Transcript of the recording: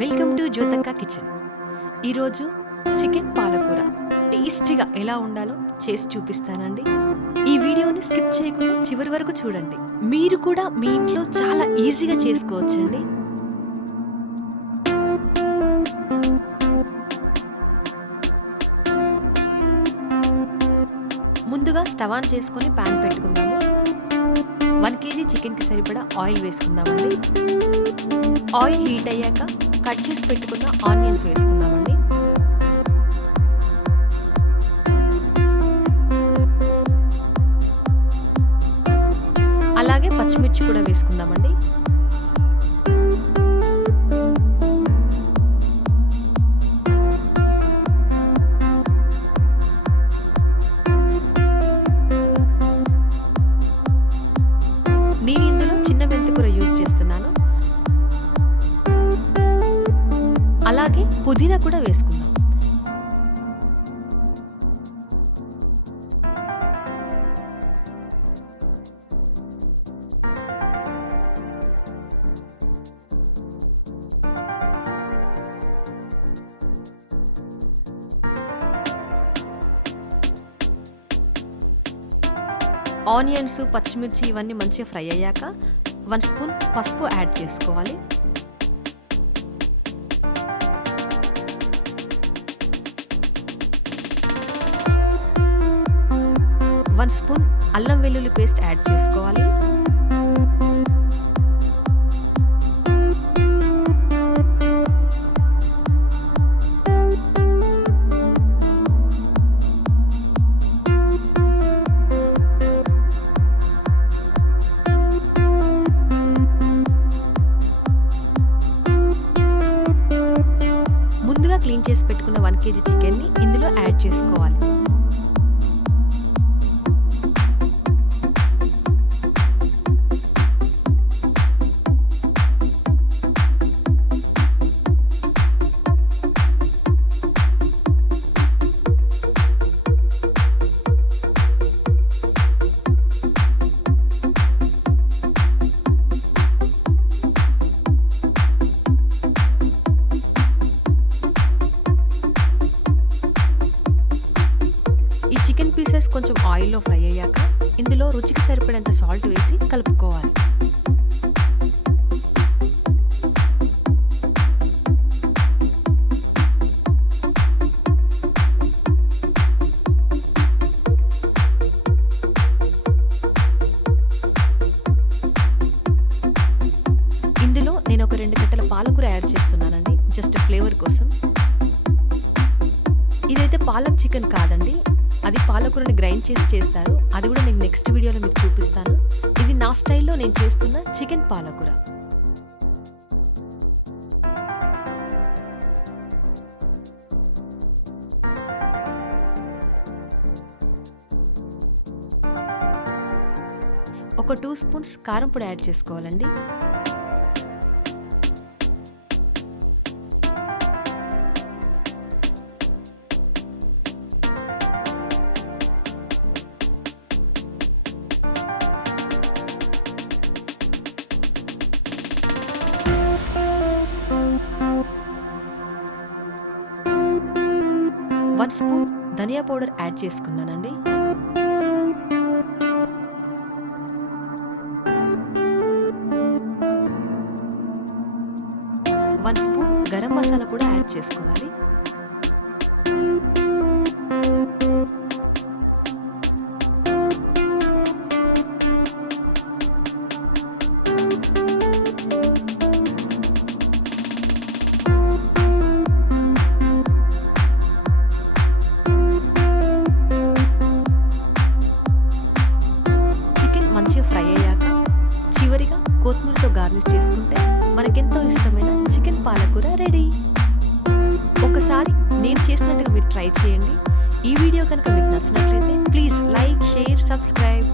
Welcome to జ్యోతక్క కిచెన్. ఈరోజు చికెన్ పాలకూర టేస్టీగా ఎలా ఉండాలో చేసి చూపిస్తానండి. ఈ వీడియోని స్కిప్ చేయకుండా చివరి వరకు చూడండి. మీరు కూడా మీ ఇంట్లో చాలా ఈజీగా చేసుకోవచ్చండి. ముందుగా స్టవ్ ఆన్ చేసుకొని ప్యాన్ పెట్టుకుందాము. 1 kg చికెన్కి సరిపడా ఆయిల్ వేసుకుందామండి. ఆయిల్ హీట్ అయ్యాక కట్ చేసి పెట్టుకున్న ఆనియన్స్ వేసుకుందామండి. అలాగే పచ్చిమిర్చి కూడా వేసుకుందామండి. నేను ఇందులో చిన్న మెంతికూర యూజ్ చేస్తున్నాను. అలాగే పుదీనా కూడా వేసుకుందాం. ఆనియన్స్, పచ్చిమిర్చి ఇవన్నీ మంచిగా ఫ్రై అయ్యాక 1 స్పూన్ పసుపు యాడ్ చేసుకోవాలి. వన్ స్పూన్ అల్లం వెల్లుల్లి పేస్ట్ యాడ్ చేసుకోవాలి. ముందుగా క్లీన్ చేసి పెట్టుకున్న 1 kg చికెన్ని ఇందులో యాడ్ చేసుకోవాలి. ఈ చికెన్ పీసెస్ కొంచెం ఆయిల్లో ఫ్రై అయ్యాక ఇందులో రుచికి సరిపడేంత సాల్ట్ వేసి కలుపుకోవాలి. ఇందులో నేను ఒక 2 కట్టల పాలకూర యాడ్ చేస్తున్నానండి, జస్ట్ ఫ్లేవర్ కోసం. ఇదైతే పాలక్ చికెన్ కాదండి, అది పాలకూరని గ్రైండ్ చేసి చేస్తారు. అది కూడా నేను నెక్స్ట్ వీడియోలో మీకు చూపిస్తాను. ఇది నా స్టైల్లో నేను చేస్తున్న చికెన్ పాలకూర. ఒక 2 స్పూన్స్ కారం పొడి యాడ్ చేసుకోవాలండి. వన్ స్పూన్ ధనియా పౌడర్ యాడ్ చేసుకున్నానండి. వన్ స్పూన్ గరం మసాలా కూడా యాడ్ చేసుకోవాలి. ఫ్రై అయ్యాక చివరిగా కొత్తిమీరతో గార్నిష్ చేసుకుంటే మనకెంతో ఇష్టమైన చికెన్ పాలకూర రెడీ. ఒకసారి నేను చేసినట్టుగా మీరు ట్రై చేయండి. ఈ వీడియో కనుక మీకు నచ్చినట్లయితే ప్లీజ్ లైక్, షేర్, సబ్స్క్రైబ్.